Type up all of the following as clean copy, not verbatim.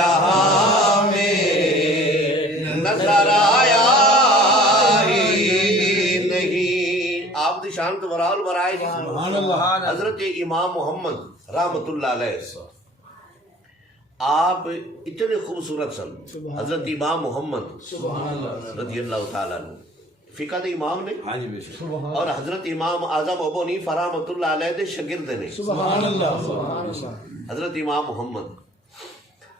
جہاں میں نظر آیا ہی نہیں. آپ دی شان تو برال برائے جی. حضرت امام محمد رحمت اللہ علیہ آپ اتنے خوبصورت سن. حضرت امام محمد رضی اللہ تعالیٰ عنہ فقہ دے امام نے اور حضرت امام اعظم ابو حنیفہ رحمۃ اللہ علیہ دے شاگرد نے. حضرت امام محمد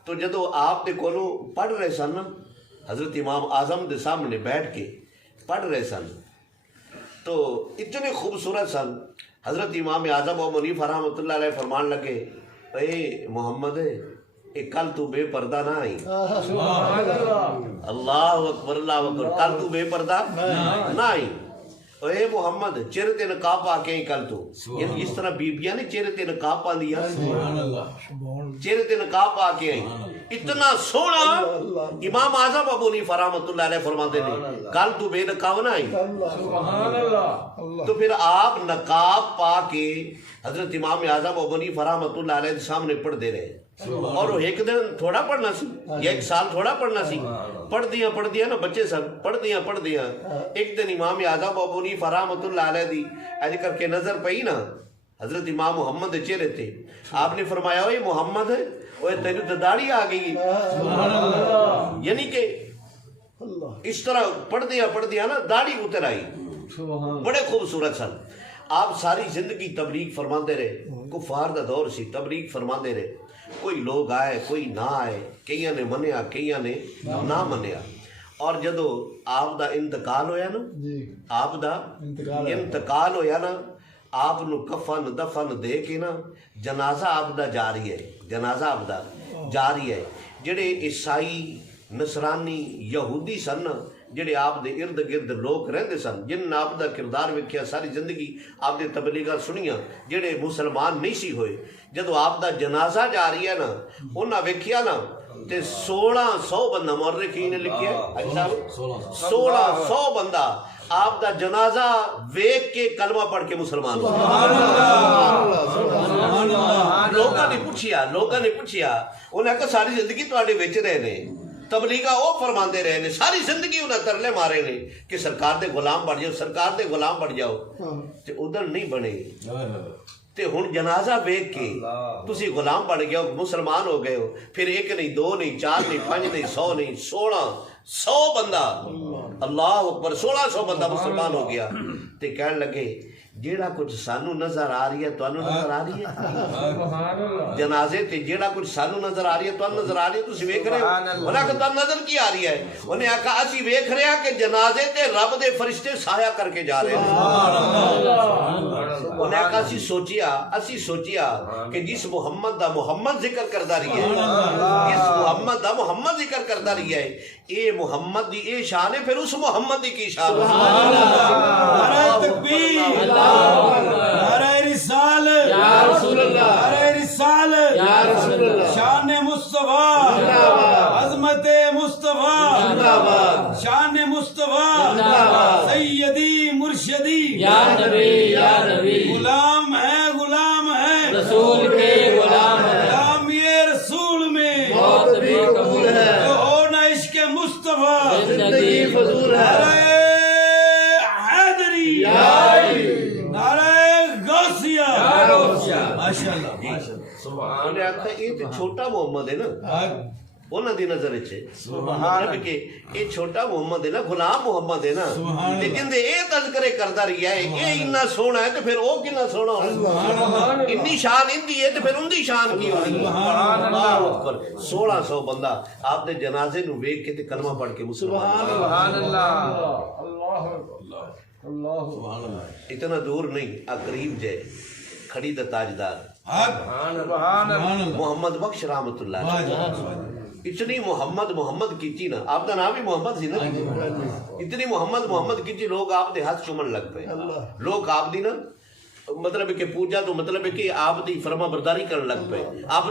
تو جدو آپ دے کولوں پڑھ رہے سن حضرت امام اعظم دے سامنے بیٹھ کے پڑھ رہے سن تو اتنے خوبصورت سن. حضرت امام اعظم ابو حنیفہ رحمۃ اللہ علیہ فرمان لگے اے محمد کل تو بے پردہ نہ آئی. اللہ اکبر اللہ اکبر. کل تو بے پردہ نہ آئی. اے محمد چہرے تے نقاب پا کے آئی کل تو. یعنی اس طرح بیبیاں نے چہرے تے نقاب پا دیا چہرے تے نقاب پا کے آئی. اتنا سونا امام اعظم ابو حنیفہ رحمۃ اللہ علیہ فرماتے تھے کل تو بے نقاب نہ آئی. تو پھر آپ نقاب پا کے حضرت امام اعظم ابو حنیفہ رحمۃ اللہ علیہ کے سامنے پڑھ دے رہے اور وہ ایک دن تھوڑا پڑھنا سی یا ایک سال تھوڑا پڑھنا سی. پڑھ دیا نا بچے سب پڑھ دیا. ایک دن امام اعظم ابو حنیفہ رحمۃ اللہ علیہ دی ایج کر کے نظر پئی نا حضرت امام محمد دے چہرے تے. آپ نے فرمایا اوے محمد اوے تیری تو داڑھی آ گئی. یعنی کہ اس طرح پڑھ دیا نا داڑھی اتر آئی. بڑے خوبصورت سن. آپ ساری زندگی تبلیغ فرماندے رہے. کفار دا دور سی تبلیغ فرماندے رہے. کوئی لوگ آئے کوئی نہ آئے. کئیاں نے منیا کئیاں نے نہ منیا. اور جدو آپ دا انتقال ہویا نا آپ دا انتقال ہویا نا آپ نو کفن دفن دے کے نا جنازہ آپ دا جاری ہے. جنازہ آپ دا جاری ہے. جڑے عیسائی نصرانی یہودی سن جڑے آپ دے ارد گرد لوگ رہندے سن جن نے آپ دا کردار ویکھیا ساری زندگی آپ دے تبلیغاں سنیاں جڑے مسلمان نہیں سی ہوئے جدو آپ دا جنازہ جاری ہے نا انہاں ویکھیا نا تے 1600 بندہ مورخین نے لکھیا 1600 بندہ آپ دا جنازہ ویکھ کے کلمہ پڑھ کے مسلمان ہو. لوگاں نے پوچھیا انہیں کہا ساری زندگی تواڈے وچ رہے نے تبلیغاں وہ فرماندے رہے نے ساری زندگی انہیں ترلے مارے نے کہ سرکار دے غلام بن جاؤ سرکار دے غلام بن جاؤ تے ادھر نہیں بنے. تے ہن جنازہ ویکھ کے تسی غلام بن گئے ہو مسلمان ہو گئے ہو. پھر ایک نہیں دو نہیں چار نہیں پانچ نہیں 100 نہیں 1600 بندہ اللہ اکبر 1600 بندہ مسلمان ہو گیا. تے کہن لگے جیڑا کچھ سانو نظر آ رہی ہے تانوں نظر آ رہی ہے جنازے تے جیڑا کچھ سانو نظر آ رہی ہے تانوں نظر آ رہی ہے تسی ویکھ رہے ہو. انہاں کہ تانوں نظر کی آ رہی ہے. انہیں آکھا اسی ویکھ رہے ہیں کہ جنازے تے رب دے فرشتے سایہ کر کے جا رہے ہیں. انہیں آکھا اسی سوچیا کہ جس محمد دا محمد ذکر کردہ رہی ہے جس محمد دا محمد ذکر کردہ رہی ہے اے محمد دی اے شان ہے پھر اس محمد دی کی شان ہے. نعرہ تکبیر نعرہ رسالت یا رسول اللہ نعرہ رسالت یا رسول اللہ. شان مصطفیٰ عظمت مصطفیٰ شان مصطفیٰ سیدی مرشدی یا نبی غلام ہے رسول کے غلام ہے. غلامی رسول میں موت بھی قبول ہے جو ہو نہ عشق مصطفیٰ زندگی فضول ہے. نعرہ حیدری نعرہ غوثیہ ماشاءاللہ سبحان. انہیں آکھا یہ تو چھوٹا محمد ہے نا انہاں دی نظر اچھے مطلب کہ یہ چھوٹا محمد ہے نا غلام محمد ہے نا لیکن اے تذکرے کردہ رہی ہے اے اتنا سونا ہے تو پھر او کتنا سونا ہونا اتنی شان اندی ہے تو پھر اندی شان کی ہونی. 1600 بندہ آپ دے جنازے نو ویکھ کے تے کلمہ پڑھ کے مسلمان. سبحان اللہ. اتنا دور نہیں قریب جائے کھڑی دا تاجدار محمد بخش رحمت اللہ اتنی محمد کیتی نا آپ دا نام بھی محمد سی نا اتنی محمد کیتی لوگ آپ دے ہاتھ چومن لگ پے. لوگ آپ دی نا مطلب کہ پوجا تو مطلب کہ آپ دی فرما برداری کرن لگ پے. آپ